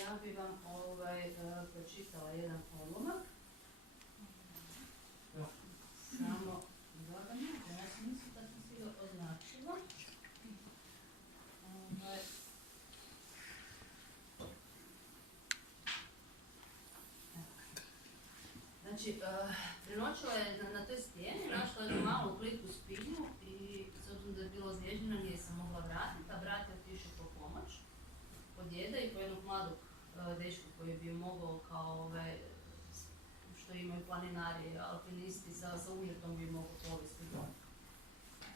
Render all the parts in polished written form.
ja bi vam pročitala jedan odlomak. Samo gledanje, ja sam mislim da sam si ga označila. Znači, prenoćila je na toj stijeni, našla jednu malu plitku spilju i s obzirom da je bila ozlijeđena nije se mogla vratiti, a brat je otišao po pomoć po djeda i po jednog mladog dečka koji bi mogao kao što imaju planinari, alpinisti sa uvjetom bi mogao povesti dom.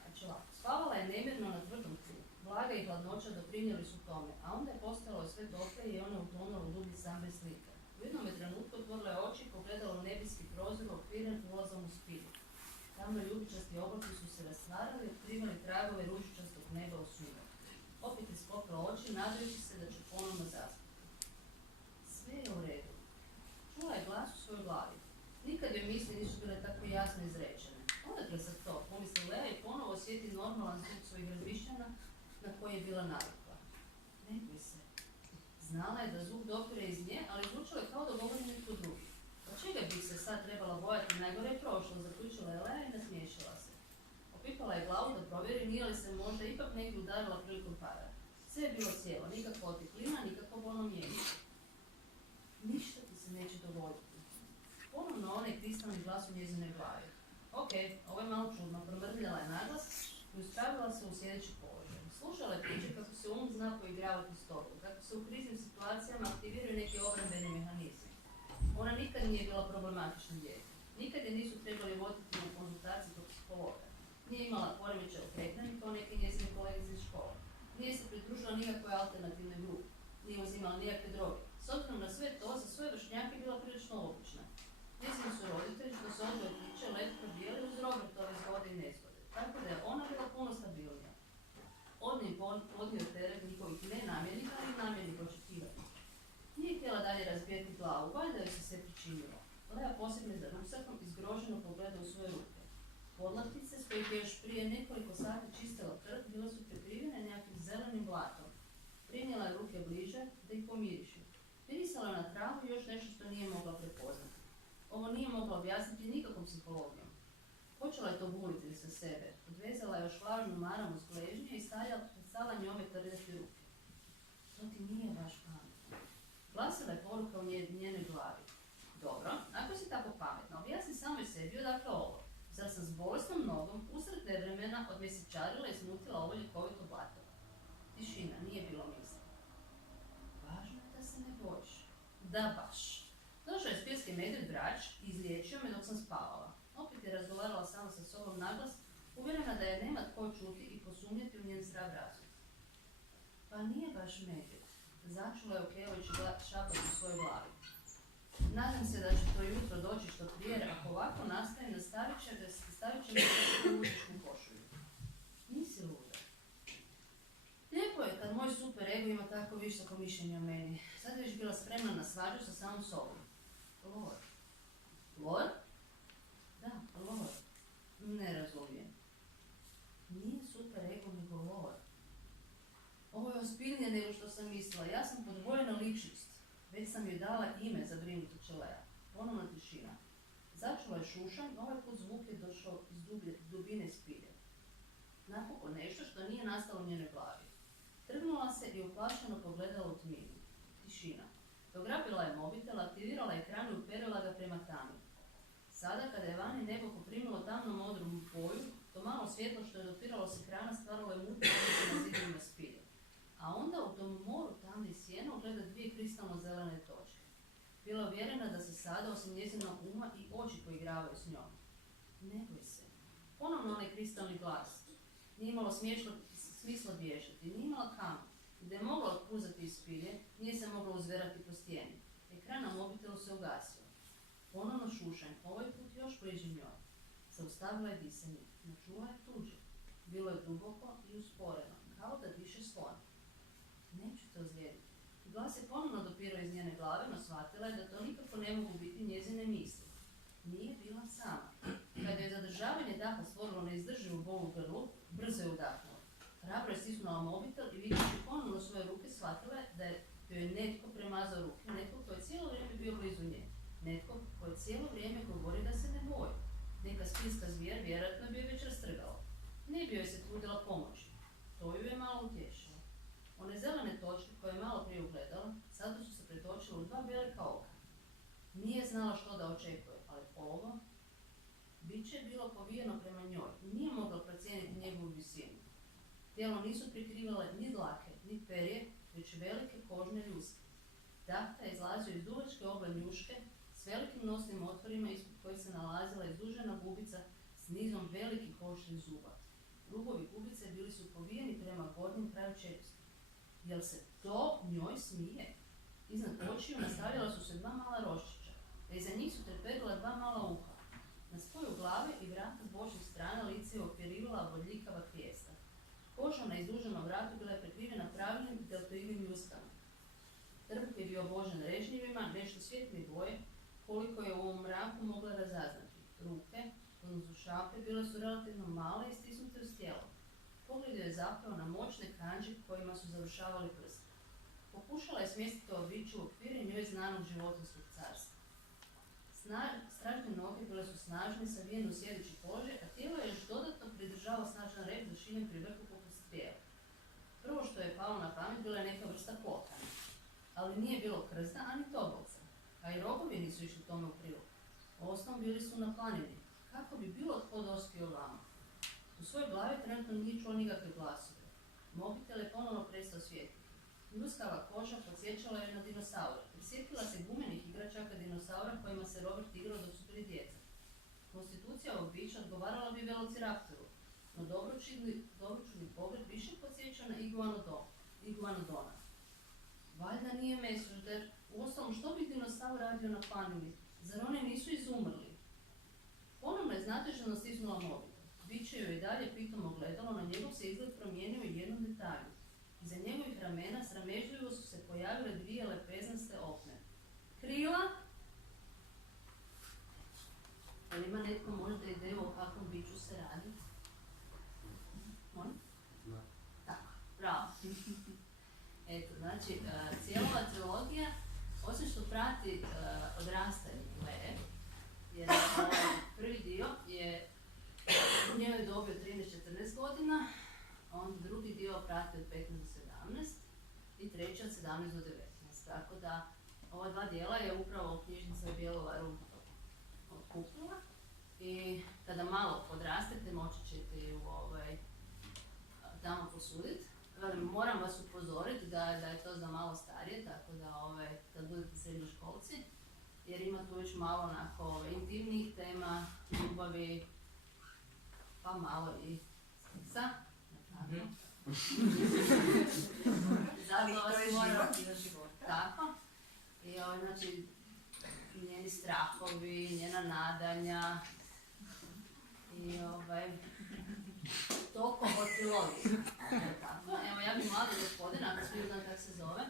Znači ovako, spavala je nemirno na tvrdom tlu, vlaga i hladnoća doprinijeli su tome, a onda je postalo sve tople i ona utonula u dublji san bez slike. U jednom je trenutku otvorila je oči i pogledala u nebeski prozor okviren ulazom u spilju. Tamo ljubičasti oblaci su se rastvarali, otkrivali tragove ružičastog neba u snu. Opet je sklopila oči, nadajući se da će ponovno zaspati. Sve je u redu. Čula je glas u svojoj glavi. Nikad joj misli nisu bile tako jasno izrečene. Odakle sad to, pomisli Lea i ponovo osjeti normalan zvuk svojih razmišljanja na koji je bila navikla. Ne boj se. Znala je da zvuk dopire iz nje, ali zvučalo je kao da govori netko drugi. Od čega bi se sad trebala bojati, najgore je prošlo, zaključila je Lea i nasmiješila se. Opipala je glavu da provjeri nije li se možda ipak negdje udarila prilikom pada. Sve je bilo cijelo, nikakva oteklina, nikakvo bolno mjesto. Ništa ti se neće dogoditi. Ponovno onaj kristalni glas u njezine glavi. Ok, ovo je malo čudno, promrljala je naglas i uspravila se u sljedeći položaj. Slušala je priče kako se zna poigravati s tobom, kako se u kriznim situacijama aktiviraju neki obrambeni mehanizmi. Ona nikad nije bila problematična dijete. Nikad je nisu trebali voditi na konzultaciju kod psihologa. Nije imala poremećaj u prehrani kao neki njezini kolegice iz škole. Nije se pridružila nikakvoj alternativnoj grupi. Nije uzimala nikakve droge. S obzirom na sve to, za svoje vršnjake bila prilično obična. Njezini su roditelji što se odvoje tiče let probijali uz Robertove zgode i nezgode. Tako da je ona bila puno stabilnija. Odnio teret njihovih nenamjernih, ali i namjernih očekivanja. Nije htjela dalje razbijeti glavu, valjda joj se sve pričinilo. Lea posegne za ruksakom i zgroženo pogleda u svoje ruke. Podlaktice s kojih je još prije nekoliko sati čistila krv bile su prekrivene nekakvim zelenim blatom. Prinijela je ruke bliže da ih pomirišu. Mirisala je na travu i još nešto što nije mogla prepoznati. Ovo nije mogla objasniti nikakvom psihologijom. Počela je to buliti sa sebe. Odvezala je još vlažnu maramu s gležnje i stala njome trljati ruke. To ti nije baš pametno. Glasila je poruka u njenoj glavi. Dobro, ako si tako pametna, objasni samoj sebi odakle ovo. Zar sam s bolesnom nogom usred nevremena odmjesečarila i smutila ovo ljekovito blato? Tišina, nije bilo misli. Važno je da se ne bojiš. Da baš. Došao je spilski medvjed Brač i izliječio me dok sam spavala. Opet je razgovarala sama sa sobom naglas, uvjerena da je nema tko čuti i posumnjati u njen zdrav razum. Pa nije baš medvjed. Začula je okevajući šapat u svojoj glavi. Nadam se da će to jutro doći što prije, jer ako ovako nastavim, stavit će me u lučičku košulju. Nisi luda. Lijepo je kad moj super ego ima tako visoko mišljenje o meni. Sad je već bila spremna na svađu sa samom sobom. Lor. Lor? Da, lor. Ne razumijem. Nije super ego nego lor. Ovo je ozbiljnije nego što sam mislila. Ja sam podvojena ličnost. Već sam joj dala ime za brinutu Čelea. Ponovna tišina. Začula je šušanj, ovaj put zvuk je došao iz dubine spilje. Napokon nešto što nije nastalo u njenoj glavi. Trgnula se i uplašeno pogledala u tminu. Tišina. Dograbila je mobitel, aktivirala ekran i uperila ga prema tami. Sada, kada je vani nebo poprimilo tamno modru boju, to malo svjetlo što je dotiralo s ekrana stvaralo je mutno na zidovima spilje. A onda u tom moru tamne i sjena gleda dvije kristalno zelene točke. Bila je uvjerena da se sada, osim njezinog uma, i oči poigravaju s njom. Ne boj se. Ponovno onaj kristalni glas. Nije imalo smisla bježati, nije imala kam. Da je mogla otpuzati iz spilje, nije se mogla uzverati po stijeni. Ekran na mobitelu se ugasio. Ponovno šušanj, ovaj put još bliži njoj. Zaustavila je disanje, no čula je tuđe. Bilo je duboko i usporeno, kao da diše slon. Neću te ozlijediti. Glas je ponovno dopirao iz njene glave, no shvatila je da to nikako ne mogu biti njezine misli. Nije bila sama. Kada je zadržavanje daha stvorilo neizdrživu bol u grlu, brzo je udahnula. Hrabro je stisnula mobitel i vidjeti ponovno svoje ruke, shvatila je da je joj netko premazao znala što da očekuje, ali ovo biće je bilo povijeno prema njoj. Nije mogla procijeniti njegovu visinu. Tijelo nisu prikrivale ni dlake, ni perje, već velike kožne ljuske. Dahta je izlazio iz dugačke oble njuške s velikim nosnim otvorima ispod kojih se nalazila izdužena gubica s nizom velikih oštrih zuba. Rubovi gubice bili su povijeni prema gornjem kraju čeljusti. Jel se to njoj smije? Iznad očiju nastavljala su se dva mala roščića, a iza njih su treperila dva mala uha. Na spoju glave i vrata s bočnih strana lice je opjerivala bodljikava krijesta. Koža na izduženom vratu bila je prekrivena pravilnim deltoidnim ljuskama. Trbuh je bio obožen režnjivima, nešto svjetlije boje, koliko je u ovom mraku mogla razaznati. Ruke, odnosno šape, bile su relativno male i stisnute uz tijelo. Pogled je zapeo na moćne kanđe kojima su završavali prsti. Pokušala je smjestiti običu u okvire njoj znanog životinjskog carstva. Stražne noge bile su snažne, savijene u sjedeći položaj, a tijelo je još dodatno pridržavao snažan rep za šinem pri vrhu poput strijela. Prvo što je palo na pamet bila je neka vrsta klokana, ali nije bilo krzna ani tobolca, a i rogovi nisu išli tome u prilog. Osnovom bili su na planini. Kako bi bilo tko dospio vama? U svojoj glavi trenutno nije čuo nikakve glasove. Mobitel je ponovno prestao svijetiti. Ljuskava koža podsjećala je na dinosaure. Prisjetila se gumenih igračaka dinosaura kojima se Robert igrao dok su bili djeca. Konstitucija ovog bića odgovarala bi velociraptoru, no dobročudni pogled više podsjeća na iguanodona. Valjda nije mesožder. Uostalom, što bi dinosaur radio na planini? Zar oni nisu izumrli? Ponovno je znatežno stisnula mobitel. Biće joj i dalje pitomo gledalo, na njegov se izgled promijenio u jednom detalju. Iza njegovih ramena sramežljivo su se pojavile dvije lepeznaste opne. Krila? Ali ima netko možda ideju o kakvom biću se radi? Molim? Tako, bravo. Eto, znači, cijela ova trilogija, osim što prati odrastanje Leje, jer prvi dio je u njoj dobio 13-14 godina, onda drugi dio prati od 15 do 17 i treći od 17 do 19. Tako da ova dva dijela je upravo knjižnica u Bjelovaru otkupila i kada malo podrastete moći ćete ju tamo posuditi. Moram vas upozoriti da je to za malo starije, tako da kad budete srednjoškolci, jer ima tu već malo onako intimnijih tema, ljubavi, pa malo i seksa. Zato vas moram... Tako. I znači, njeni strahovi, njena nadanja i toliko o trilogiji. Evo, ja bih mladi gospodin, ako svi znam kako se zove.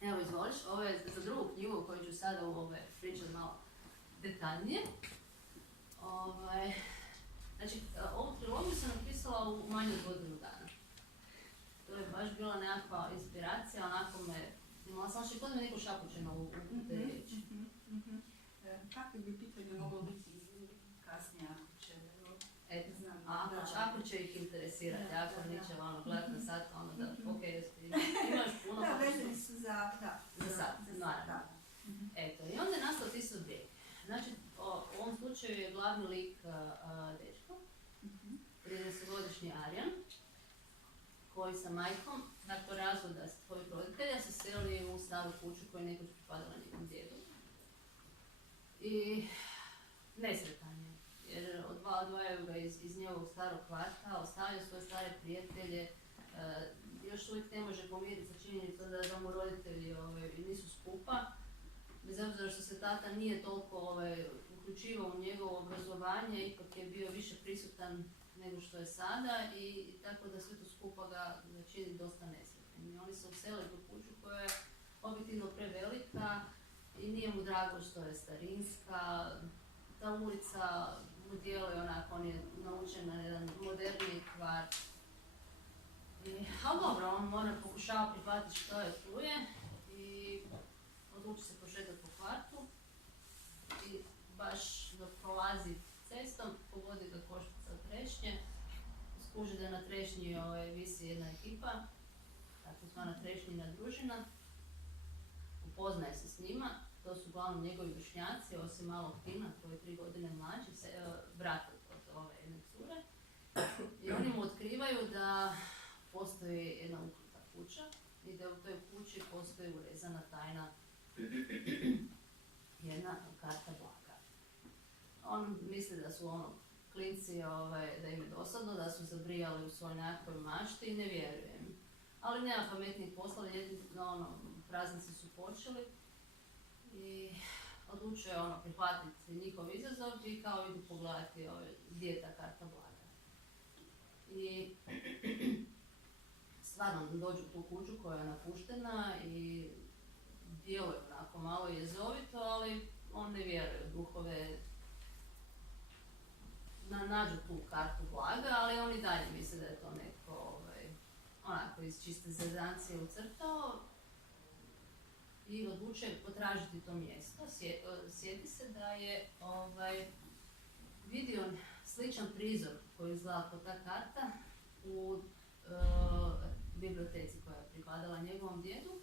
Evo, izvoliš, ovo je za drugu knjigu koju ću sada pričati malo detaljnije. Znači, ovu trilogiju sam napisala u manje od godinu dana. To je baš bila nekakva inspiracija, onako me... Imala sam še kod me neko šapućeno u te riječi. Kakve bi pitanje moglo biti kasnije ako će... Ako će ih interesirati, ako neće gledati na sat, onda da, imaš puno... Da, vezani su za sat, naravno. Eto, i onda je nastao Tisov bijeg. Znači, u ovom slučaju je glavni lik dečko, 30-godišnji Arjan, koji sa majkom, nakon razvoda svojih roditelja, se seli u staru kuću koja je nekoć pripadala njegovom djedu. I nesretan je, jer odvajaju ga iz njegovog starog kvarta, ostavljaju svoje stare prijatelje, još uvijek ne može pomiriti sa činjenicom da mu roditelji nisu skupa. Bez obzira što se tata nije toliko uključivao u njegovo obrazovanje, ipak je bio više prisutan nego što je sada i tako da sve to skupa ga čini dosta nesretnim. I oni se usele u kuću koja je objektivno prevelika i nije mu drago što je starinska. Ta ulica mu djeluje onako, on je naučen na jedan moderniji kvart. Ali dobro, on pokušava prihvatiti što je tu je i odluči se pošetati po kvartu i baš dok prolazi cestom pogodi ga koštica od trešnje, skuži da na trešnji visi jedna ekipa, tako zvana trešnjina družina, upoznaje se s njima to su uglavnom njegovi vršnjaci, osim malog Tina koji je 3 godine mlađi, brat od ove jedne cure. I oni mu otkrivaju da postoji jedna ukryta kuća i da u toj kući postoji urezana tajna jedna karta blaga. On misli da su klinci, da im je dosadno, da su zabrijali u svoj nekakvoj mašti i ne vjerujem. Ali nema pametnijih posla, praznici su počeli i odlučuje prihvatiti njihov izazov i kao idu pogledati gdje je ta karta blaga. I stvarno dođu u tu kuću koja je napuštena i djeluje onako malo jezovito, ali on ne vjeruje u duhove. Nađu tu kartu blaga, ali on i dalje misle da je to neko onako iz čiste zezancije ucrtao i odlučuje potražiti to mjesto. Sjeti se da je vidio sličan prizor koji izgleda kao ta karta u biblioteci koja je pripadala njegovom djedu.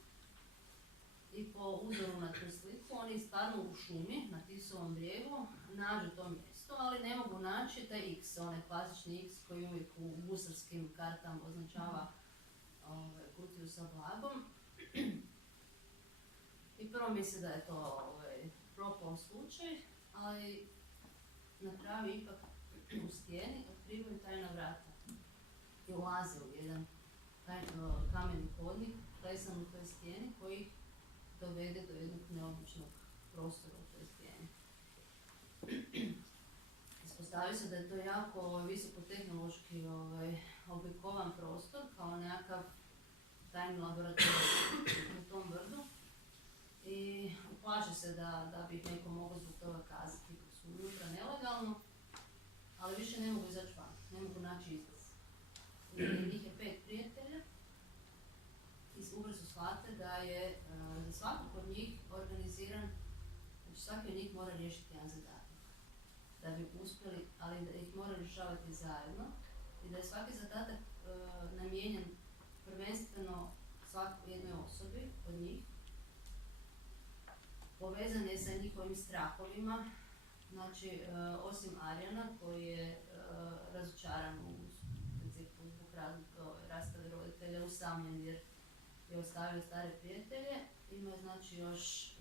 I po uzoru na tu sliku oni stvarno u šumi na Tisovom brijegu nađu to mjesto, ali ne mogu naći taj X, onaj klasični X koji uvijek u gusarskim kartama označava kutiju sa blagom. I prvo misli da je to propao slučaj, ali na kraju ipak u stijeni otkrivaju tajna vrata i ulaze u jedan kameni hodnik klesan u toj stijeni koji dovede do jednog neobičnog prostora u toj stijeni. Ispostavi se da je to jako visokotehnološki oblikovan prostor, kao nekakav tajni laboratorij u tom brdu. I uplaše se da bi ih neko mogao zbog toga kazati kad su unutra nelegalno, ali više ne mogu izaći van, ne mogu naći izlaz. I njih je 5 prijatelja i ubrzo shvate da je za svakog od njih organiziran, znači svaki od njih mora riješiti jedan zadatak da bi uspjeli, ali da ih mora rješavati zajedno i da je svaki zadatak namijenjen prvenstveno svakoj jednoj osobi od njih. Povezan je sa njihovim strahovima, znači osim Arijana koji je razočaran u principu zbog rastave roditelja, usamljen jer je ostavio stare prijatelje, ima znači još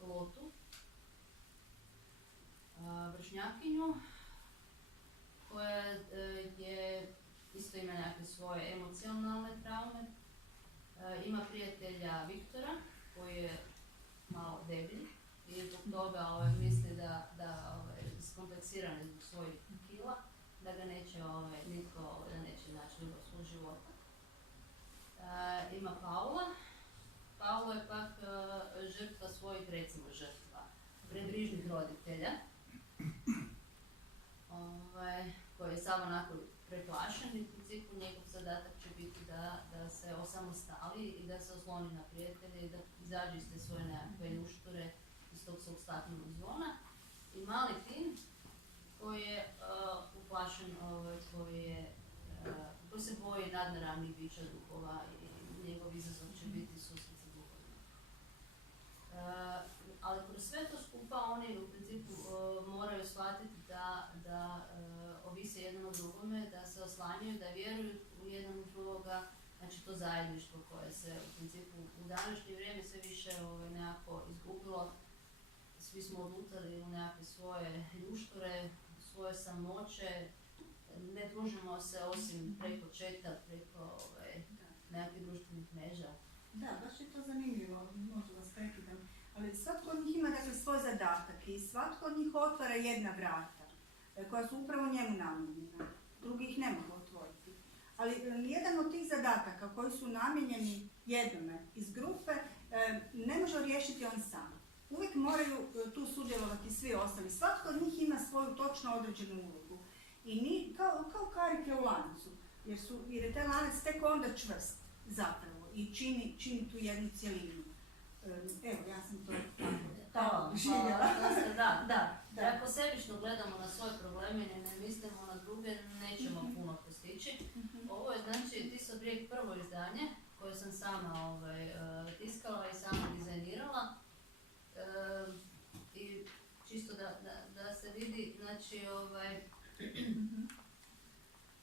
Lotu, vršnjakinju koja je isto ima nekakve svoje emocionalne traume, ima prijatelja Viktora koji je malo debilj i zbog toga misli da skompleksiran zbog svojih kila, da ga neće nitko da neće naći ljubav svog života. Ima Paula. Paulo je pak žrtva svojih, recimo žrtva, prebrižnih roditelja, koji je samo onako preplašen i u principu njegov zadatak će biti da se osamostali i da se osloni na prijatelje i da izađe iz te svoje nekakve ljušture iz tog svog staklenog zvona. I mali Tin koji je uplašen, koji se boji nadnaravnih bića duhova i njegov izazov će biti susret sa duhovima. Ali kroz sve to skupa oni u principu moraju shvatiti da ovise jedan od drugome, da se oslanjaju, da vjeruju u jedan od drugoga, znači to zajedništvo koje se u principu u današnje vrijeme sve više nekako izgubilo. Svi smo odlutali u nekakve svoje ljuštore, svoje samoće, ne družimo se osim preko četa, preko nekakvih društvenih mreža. Da, baš je to zanimljivo, možda vas prekidam. Ali svatko od njih ima dakle svoj zadatak i svatko od njih otvara jedna vrata koja su upravo njemu namijenjena. Drugi ih ne mogu otvoriti. Ali jedan od tih zadataka koji su namijenjeni jednome iz grupe ne može riješiti on sam. Uvijek moraju tu sudjelovati svi ostali. Svatko od njih ima svoju točno određenu ulogu. I mi kao karike u lancu, jer je taj lanac tek onda čvrst zapravo i čini tu jednu cjelinu. Evo, ja sam to tako živjela. Da. Ako sebično gledamo na svoje probleme i ne mislimo na druge, nećemo puno postići. Ovo je znači Tisov brijeg prvo izdanje koje sam sama tiskala i sama dizajnirala.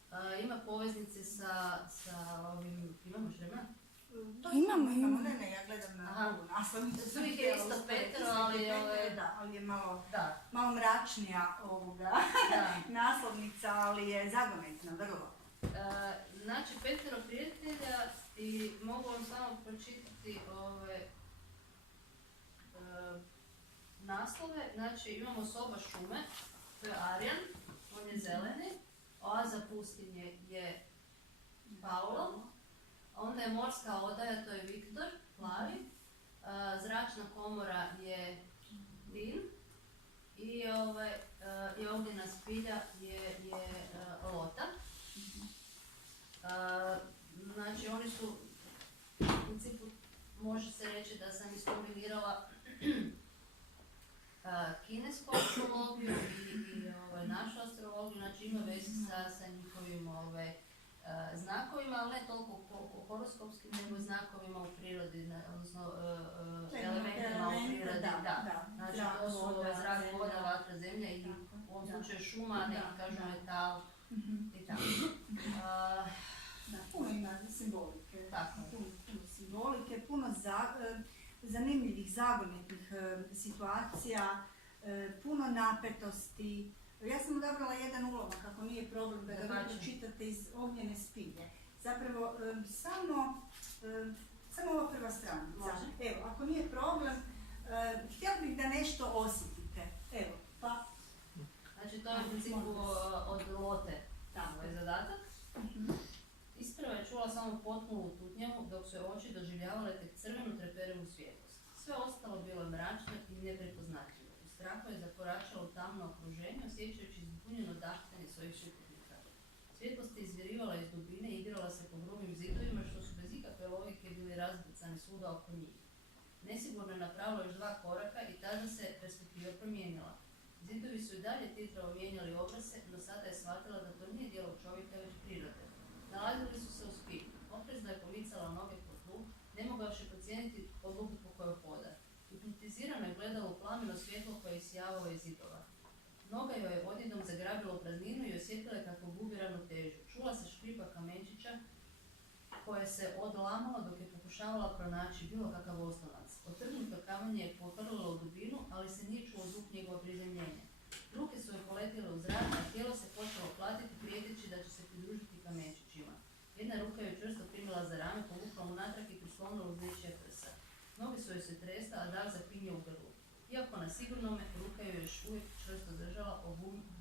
znači ima poveznice sa ovim, imamo još vremena? Imamo. Ne, ja gledam na naslovnicu. Svih je isto Petro, ali ali je malo da. Malo mračnija ovoga naslovnica, ali je zagonetna, vrlo. Znači, Petero prijatelja i mogu vam samo pročitati naslove. Znači, imamo Soba šume, to je Arjan, on je zeleni, Oaza pustinje je Paolo, onda je Morska odaja, to je Viktor, plavi, Zračna komora je Din i Ognjena spilja je Lota. Znači, oni su, u principu, može se reći da sam iskombinirala kinesku astrologiju i našu astrologiju, znači ima veze sa njihovim znakovima, ali ne toliko horoskopskim, nego znakovima u prirodi, odnosno elementima u prirodi. Znači, to su zrak, voda, vatra, zemlja i u ovom slučaju šuma, neki kažu metal i tako. Puno ima simbolike. Puno simbolike, puno zanimljivih, zagonetnih situacija, puno napetosti. Ja sam odabrala jedan ulomak, ako nije problem da ga vi pročitate iz Ognjene spilje. Zapravo, samo ova prva stranica. Evo, ako nije problem, htjela bih da nešto osjetite. Evo, pa... Znači, to je u principu od Lote, tamo je zadatak. Isprva je čula samo potpunu tutnjavu, dok su je oči doživljavale tek crvenu treperevu svjetlost. Sve ostalo bilo je mračno i neprepoznatljivo. U strahu je zakoračala u tamno okruženje, osjećajući zbunjeno dahtanje svojih suputnika. Svjetlost je izvirivala iz dubine i igrala se po grubim zidovima, što su bez ikakve logike bili razbacani svuda oko njih. Nesigurno je napravila još 2 koraka i tada se perspektiva promijenila. Zidovi su i dalje titravo mijenjali obrase, no sada je shvatila da to nije djelo čovjeka, već prirode. Nalazili su se u spilju. Oprezno je pomicala noge po tlu, ne mogavši procijeniti podlogu po kojoj hoda. Hipnotizirano je gledalo u plameno svjetlo koje je isjavalo iz zidova. Noga joj je odjednom zagrabila u prazninu i osjetila je kako gubi ravnotežu. Čula se škripa kamenčića koje se odlamalo dok je pokušavala pronaći bilo kakav oslonac. Otrgnuto kamenje je poprlilo u dubinu, ali se nije čuo zvuk njegova prizemljenja. Ruke su joj poletjele u zrak, a tijelo se počelo platiti prijeteći da će se pridružiti kamenčićima. Jedna ruka joj čvrsto primila za rame, povukla mu natrag i prislonila uz nečija prsa. Noge su joj se tresla, a dah zapinje u grlu. Iako na sigurnome, ruka joj još uvijek čvrsto držala,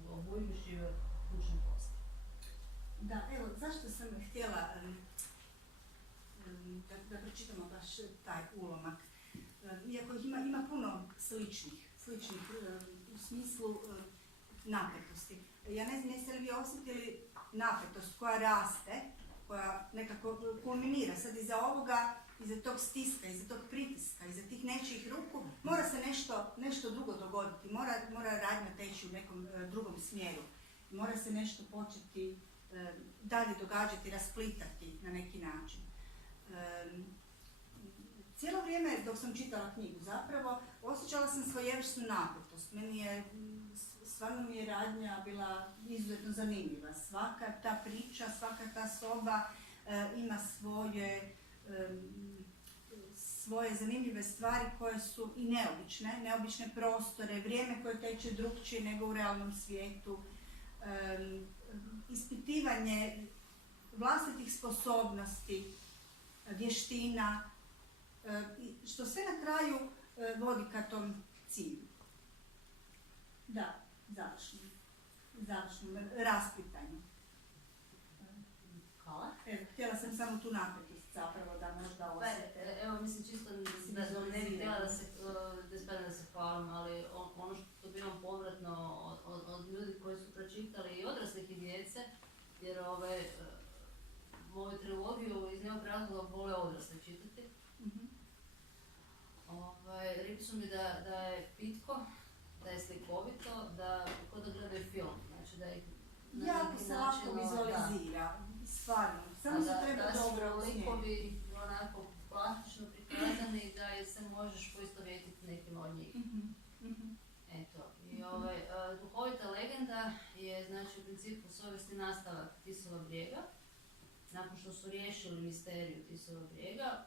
obujmiši joj kućne kosti. Da, evo, zašto sam htjela da pročitamo baš taj ulomak? Iako ih ima puno sličnih u smislu napetosti. Ja ne znam, jeste li vi osjetili napetost koja raste, koja nekako kulminira sad iza ovoga, iza tog stiska, iza tog pritiska, iza tih nečijih ruku, mora se nešto drugo dogoditi, mora radnja teći u nekom drugom smjeru, mora se nešto početi dalje događati, rasplitati na neki način. Cijelo vrijeme dok sam čitala knjigu zapravo osjećala sam svojevrsnu napetost. Stvarno mi je radnja bila izuzetno zanimljiva. Svaka ta priča, svaka ta soba ima svoje zanimljive stvari koje su i neobične prostore, vrijeme koje teče drukčije nego u realnom svijetu, ispitivanje vlastitih sposobnosti, vještina, što sve na kraju vodi ka tom cilju. Da, završnom rasplitanju. Hvala. Htjela sam samo tu napetost zapravo da možda osjete. Evo, mislim čisto da ne bih htjela da se hvalim, ali ono što bi imam povratno od ljudi koji su pročitali i odraslih i djece, jer moju trilogiju iz nekog razloga vole odrasli čitati. Rekli su mi da je pitko, da je slikovito, kao da gledaju film, znači da ih na jako se lako vizualizira, stvarno, samo se treba dobro usmjeriti. Likovi onako plastično prikazani i da se možeš poistovjetiti nekima od njih. Eto, i duhovita legenda brijega. Nakon što su riješili misteriju Tisovog brijega,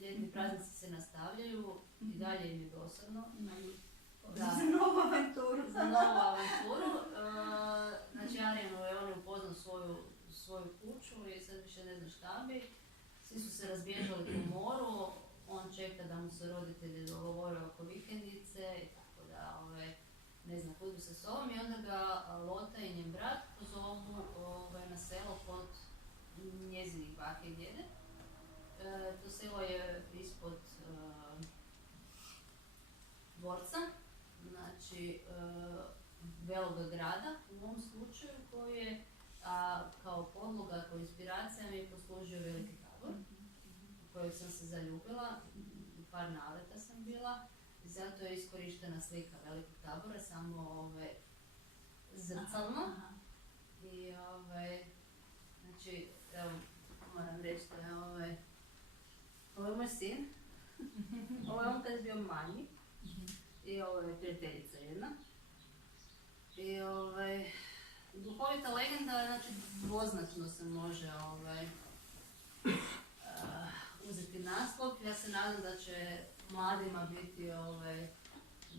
ljetni praznici se nastavljaju i dalje im je dosadno. Za novu avanturu. Za novu avanturu. Znači Arijanu je on upoznao svoju kuću i sad više ne zna šta bi. Svi su se razbježali po moru, on čeka da mu se roditelji dogovore oko vikendice i tako da ne zna kud bi se s ovom i onda ga Lota i njen brat pozovu na selo kod njezinih bake i djede. To selo je ispod dvorca, znači veloga grada u ovom slučaju koji je kao podloga, kao inspiracija mi je poslužio Veliki Tabor u kojoj sam se zaljubila, u par naleta sam bila i zato je iskorištena slika Velikog Tabora, samo zrcalno. I znači, evo, moram reći da je ovo je moj sin, ovo je on kad je bio manji i ovo je prijateljica jedna. I duhovita legenda, znači dvoznačno se može uzeti naslov. Ja se nadam da će mladima biti,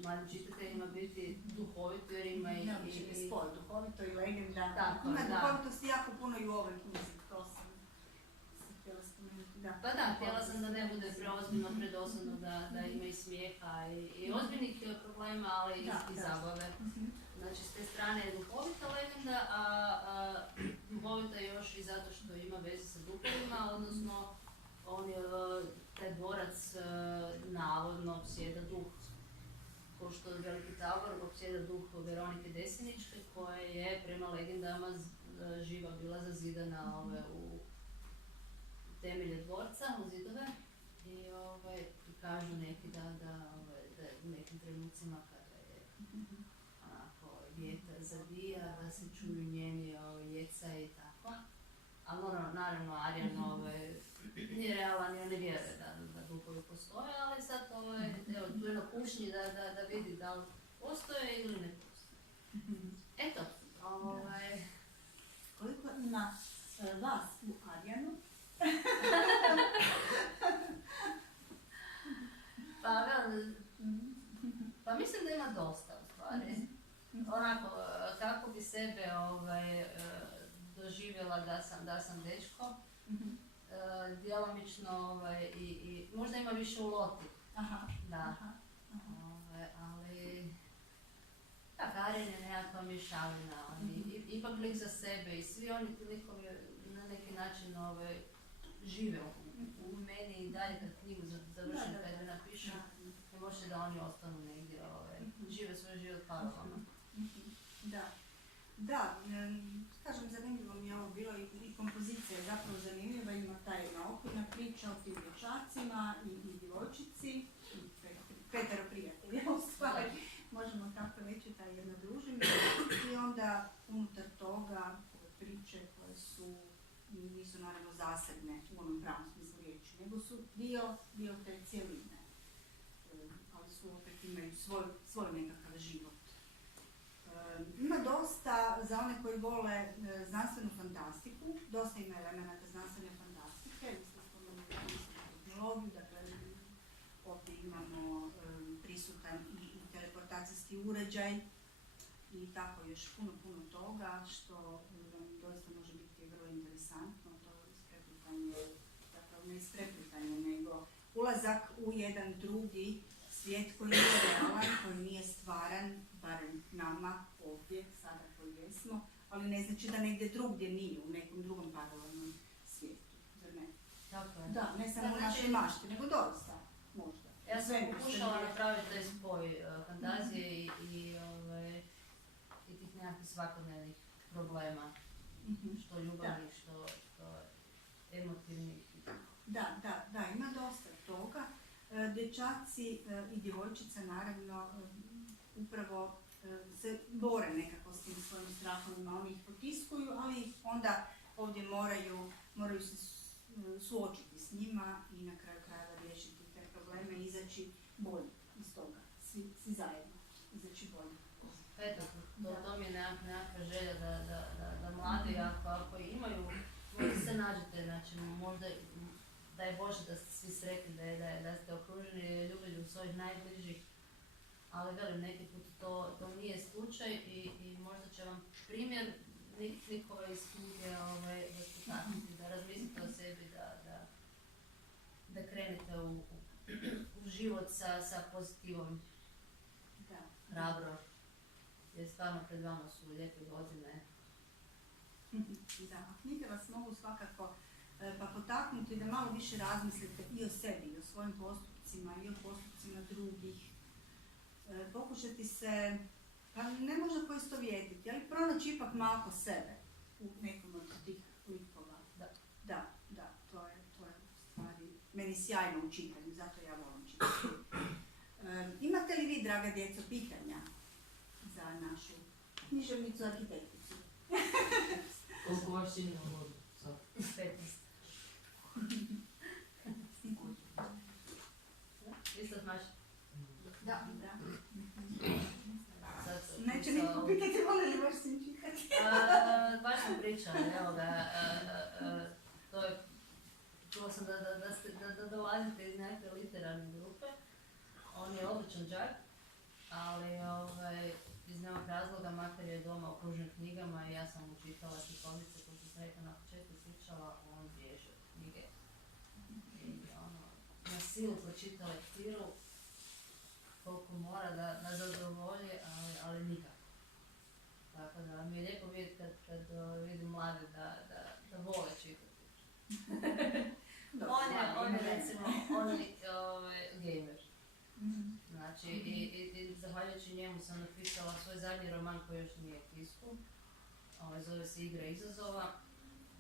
mladim čitateljima biti duhovito jer ima i... Neučini spoj, duhovito i legenda. Tako, ima da. duhovitosti jako puno i u ovoj knjizi, to sam htjela spomenuti. Da. Pa da, htjela sam da ne bude preozbiljno, predosadno, da ima i smijeha i ozbiljnih problema, ali i zabave. Znači, s te strane je duhovita legenda, a duhovita još i zato što ima veze sa duhovima, odnosno taj dvorac navodno opsjeda duh. Ko što Veliki Tabor opsjeda duh Veronike Deseničke, koja je prema legendama živa bila zazidana u temelje dvorca, u zidove. I kažu neki da u nekim trenucima kada je vjetar zavija, da se čuju njeni jeca i tako. Ali naravno Arijan nije realan i on ne vjeruje da duhovi postoje, ali sad evo, tu je na kušnji da vidi da li postoje ili ne postoje. Eto, Koliko ima vas u Arijanu? Pa mislim da ima dosta u stvari. Onako, kako bi sebe doživjela da sam dečko, djelomično i možda ima više u Loti. Da. Ali Arijan je nekakva mješavina, ipak lik za sebe i svi oni likovi na neki način žive u meni i dalje kad knjigu završim, kad je napišem, ne može da oni ostanu negdje, žive svoj život paralelno. Da, kažem, zanimljivo mi je ovo bilo i kompozicija je zapravo zanimljiva, ima ta jedna okvirna priča o tim dječacima i djevojčici, i petero prijatelja u stvari, možemo tako reći, ta jedna družina i onda unutar toga priče koje nisu naravno zasebne u onom pravom smislu riječi, nego su dio te cijeline, ali su opet imaju svoj nekakav život. Ima dosta, za one koji vole znanstvenu fantastiku, dosta ima elemenata znanstvene fantastike, vi ste spomenuli tehnologiju, dakle ovdje imamo prisutan i teleportacijski uređaj i tako još puno toga što vam doista može biti vrlo interesantno, to ispreplitanje, zapravo ne ispreplitanje, nego ulazak u jedan drugi svijet koji nije realan, koji nije stvaran, barem nama ovdje, sada koji jesmo, ali ne znači da negdje drugdje nije, u nekom drugom paralelnom svijetu, zar ne? Tako je. Da, ne samo u našoj mašti, nego doista, možda. Ja sam pokušala napraviti taj spoj fantazije i tih nekakvih svakodnevnih problema, što ljubavnih, što emotivnih. Da, ima dosta toga. Dječaci i djevojčica naravno upravo se bore nekako s tim svojim strahovima, oni ih potiskuju, ali ih onda ovdje moraju se suočiti s njima i na kraju krajeva riješiti te probleme i izaći bolji iz toga, svi zajedno izaći bolji. Eto, to mi je nekakva želja da mladi ako imaju možda, daj Bože da ste svi sretni, da ste okruženi ljubavlju svojih najbližih, ali velim, neki put to nije slučaj i možda će vam primjer klikova iz knjige da potaknuti, da razmislite o sebi, da krenete u život sa pozitivom, hrabro, jer stvarno pred vama su lijepe godine. Da, knjige vas mogu svakako pa potaknuti da malo više razmislite i o sebi, i o svojim postupcima, i o postupcima drugih. Pokušati se, pa ne možda poistovjetiti, ali pronaći ipak malo sebe u nekom od tih likova. Da, to je u stvari meni sjajno u čitanju, zato ja volim čitati. Imate li vi, draga djeco, pitanja za našu književnicu arhitekticu? Koliko vaš sin ima vodu? 15. Isto maš? Da. Neće niko pitati, voli li vaš sin čitati? Baš sam pričala, evo ga, to je, čula sam da dolazite iz nekakve literarne grupe. On je odličan đak, ali iz nekog razloga, makar je doma okružen knjigama i ja sam mu čitala slikovnice, kao što sam rekla na početku sličala, on bježi od knjige. I na silu pročita lektiru, koliko mora da zadovolji, ali nikako. Tako da mi je lijepo vidjeti kad vidim mlade da vole čitati. On je recimo, gamer. Znači, i zahvaljujući njemu sam napisala svoj zadnji roman koji još nije u tisku. Zove se Igra izazova.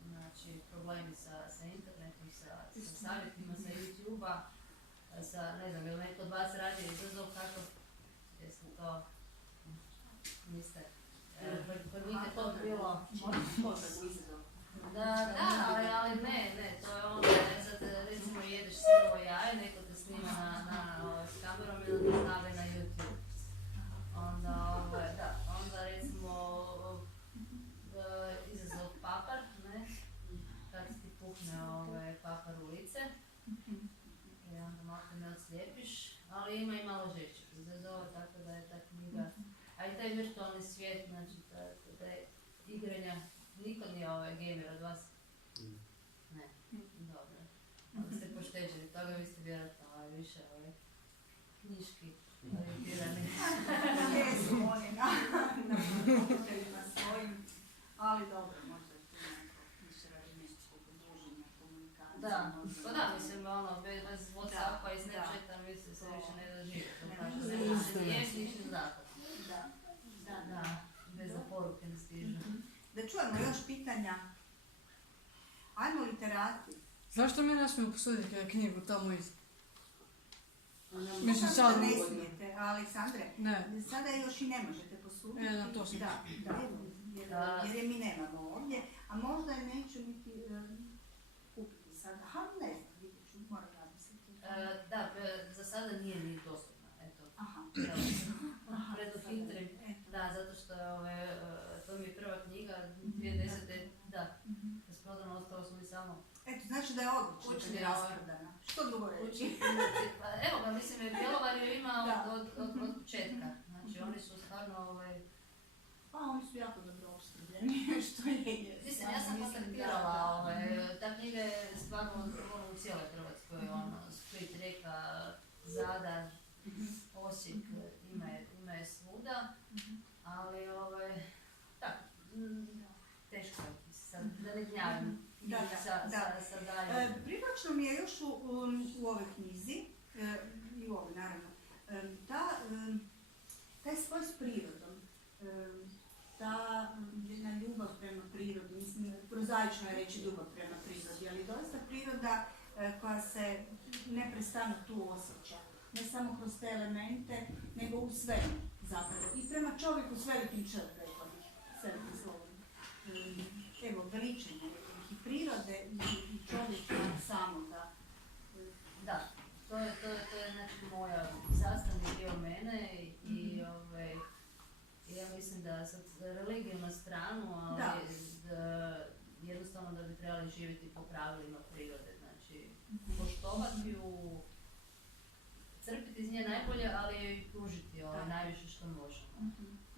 Znači, problemi sa internetom, sa savjetima, sa YouTube-a, ne znam, je li neko od vas radi izazov, kako? Jeste to? Niste? Kod njih je to bilo... Da, ali ne, to je ono da sad recimo jedeš sirovo jaje, neko te snima s kamerom ili te stave na YouTube. Onda recimo izazov papar, ne, kad ti pukne papar u lice i onda malo te ne odslijepiš, ali ima i malo žešćih izazova, tako da je ta knjiga, a i taj virtualni svijet, znači da je igranja. Niko nije gamer od vas? Ne. Dobro. Onda ste pošteđeni toga, vi ste vjerojatno više knjiški orijentirani. Jesu oni na kompjuterima svojim, ali dobro, možda je tu neko više razmišljsko podruženje, komunikacije. Da, mislim, bez Whatsappa i Snapchata mislim se više ne da žive. Ne da se niješ, niš ne zapad. Da, bez poruke ne stiže. Da čujemo još pitanja. Ajmo literati. Zašto mi ne smijemo posuditi knjigu tamo iz... Mislim, sad ne smijete, Aleksandre, ne. Sada još i ne možete posuditi. To sam. Jer je mi nemamo ovdje, a možda je neću niti kupiti sada. Ne znam, vidjet ću, moram razmisliti. Da, za sada nije ni dostupna, eto. Predohitrim, da, zato što to mi je prva knjiga, 2010. Da, rasprodano, ostalo smo mi samo... Eto, znači da je odlično kad je rasprodana. Što drugo reći? Evo ga, mislim, Bjelovar je ima od početka, znači oni su stvarno... Pa oni su jako dobro opskrbljeni, što je. Mislim, ja sam kontaktirala, ta knjiga je stvarno u cijeloj Hrvatskoj, Split, Rijeka, Zadar, Osijek, ima je svuda, ali teško je, sad da ne gnjavim sa dalje. Privlačno mi je još u ovoj knjizi, i u ovoj naravno, taj spoj s prirodom, ta jedna ljubav prema prirodi, mislim, prozaično je reći ljubav prema prirodi, ali doista priroda koja se neprestano tu osjeća, ne samo kroz te elemente, nego u svemu zapravo. I prema čovjeku s velikim Č, rekla bih, s velikim slovom. Evo, veličenje i prirode i čovjeka samoga. Da, to je znači moja sastavni dio mene i ja mislim da sad religiju na stranu, ali jednostavno da bi trebali živjeti po pravilima prirode, znači poštovati ju, crpiti iz nje najbolje, ali joj i pružiti najviše što možemo.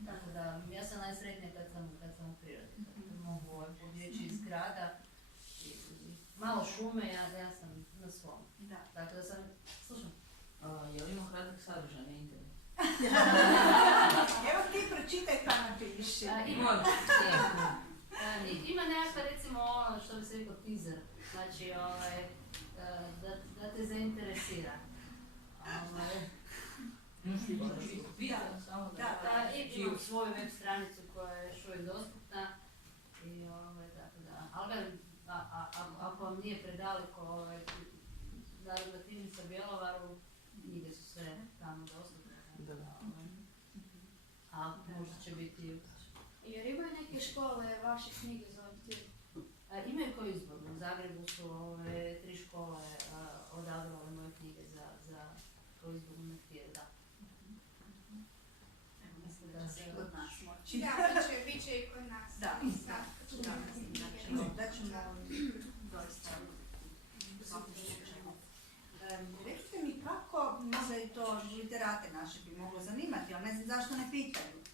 Tako da, ja sam najsretnija kad sam u prirodi, kad mogu pobjeći iz grada, malo šume, ja sam na svom. Tako da sam, slušam. Je li ima kratak sadržaj na internetu? Evo ti pročitaj pa napiši. Ima nekakva, recimo, ono što bi se rekao teaser, znači da te zainteresira. Imam svoju web stranicu koja je još uvijek dostupna i tako da, ali ako vam nije predaleko Dalmatinca u Bjelovaru, knjige su sve tamo dostupne. A možda će biti... Jer imaju neke škole vaše knjige za odbir? Imaju koji izbor. U Zagrebu su 3 škole odabrale moje knjige za koji izbor lektir, da. Mislim da se Kod nas moći. Da, bit će i kod nas. Da, da ćemo doista. Recite mi kako, možda i to literate naše bi moglo zanimati, ali ne znam zašto ne pitaju.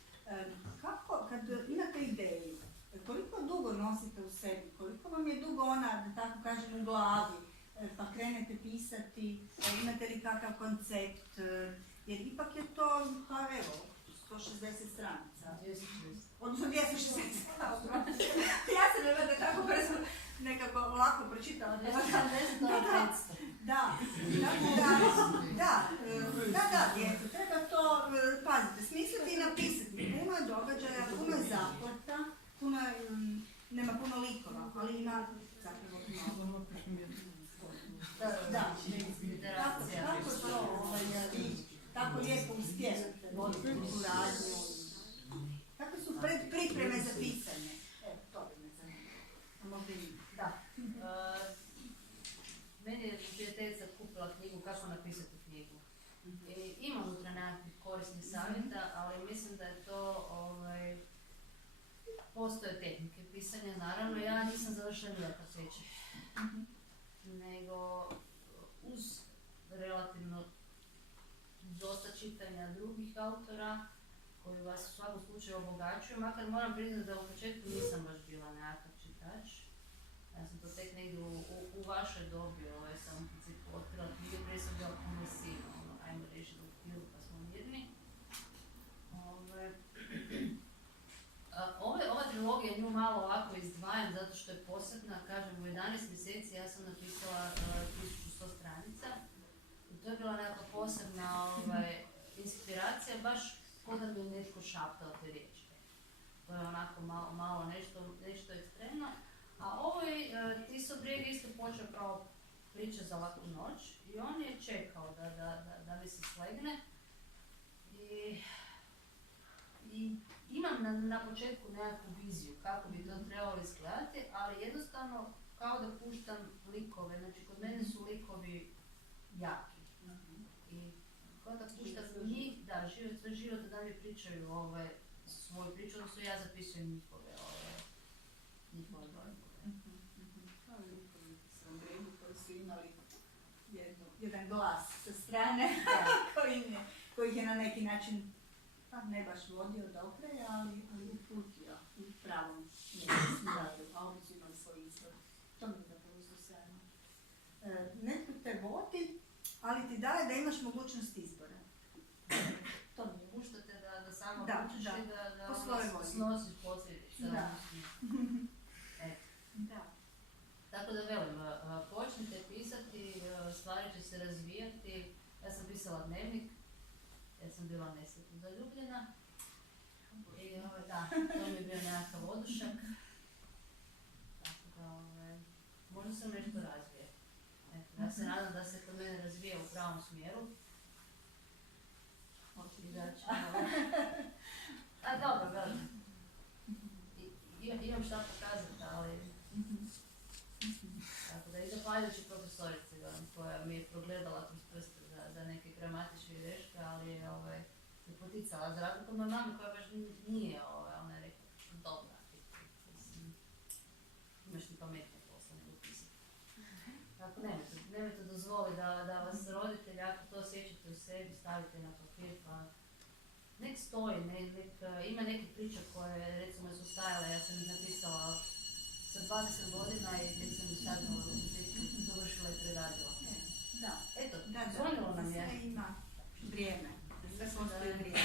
Kako, kad imate ideju, koliko dugo nosite u sebi, koliko vam je dugo ona, da tako kažem, u glavi, pa krenete pisati, imate li kakav koncept, jer ipak je to, pa evo, 160 stranica. 260. Odnosno 260 stranica. Ja sam nema da tako brzo nekako lako pročitala. 270 od 500. Da, djeco, treba to, pazite, smisliti i napisati. Puno je događaja, puno je zapleta, puno je, nema puno likova, ali ima zapravo malo. Da, kako to vi tako lijepo uspjevate, vodite suradnju. Kakve su pripreme za pisanje? Evo, to bi me zanimalo. Da. Meni je prijateljica kupila knjigu Kako napisati knjigu. I ima unutra nekakvih korisnih savjeta, ali mislim da je to, postoje tehnike pisanja, naravno. Ja nisam završila nikakav tečaj, nego uz relativno dosta čitanja drugih autora koji vas u svakom slučaju obogaćuju, makar moram priznati da u početku nisam baš bila nekakav čitač. Ja sam to tek negdje u vašoj dobi sam u principu otkrila knjige, prije sam bila puno sina, ajmo reći da u filu pa smo mirni. Ova trilogija nju malo ovako izdvajam zato što je posebna, kažem u 11 mjeseci ja sam napisala 1100 stranica i to je bila neka posebna inspiracija, baš kod da mi netko šaptao te riječi. To je onako malo nešto ekstremno. A ovo je, Tiso Brijeg isto počeo kao priča za laku noć i on je čekao da mi se slegne i imam na početku nekakvu viziju kako bi to trebalo izgledati, ali jednostavno kao da puštam likove, znači kod mene su likovi jaki. I kao da puštam njih, da, sve život da mi pričaju svoju priču, odnosno ja zapisujem njihove dojmove. Kao i likovi u Bregu koji su imali jedan glas sa strane koji ih je na neki način ne baš vodio do kraja, ali uputio u pravom smjeru, a oni su imali svoj izbor. To mi je zapravo isto sjajno. Netko te vodi, ali ti daje da imaš mogućnost izbora. To mi je. Puštate da samo odlučiš i da snosiš posljedice. Da. Tako da velim, počnite pisati, stvari će se razvijati. Ja sam pisala dnevnik, jer sam bila nesretno zaljubljena. I da, to mi je bio nekakav odušak. Tako da, možda sam nešto razvije. Ja se nadam da se kod mene razvije u pravom smjeru. A dobro, velim. Imam šta pokazati, ali... Tako da i zahvaljujući profesorici koja mi je progledala kroz prste za neke gramatičke greške, ali je poticala za razliku od moje mame koja baš nije, ona je rekla, dobra, imaš ti pametne posle. nemojte dozvoliti da vas roditelji, ako to osjećate u sebi, stavite na papir, pa nek stoji, ima neke priče koje recimo su stajale, ja sam ih napisala sa 20 godina i tek sam ih stavila u muziku, završila i preradila. Da. Eto, Da, zvonilo nam je. sve ima vrijeme, sve postoji vrijeme.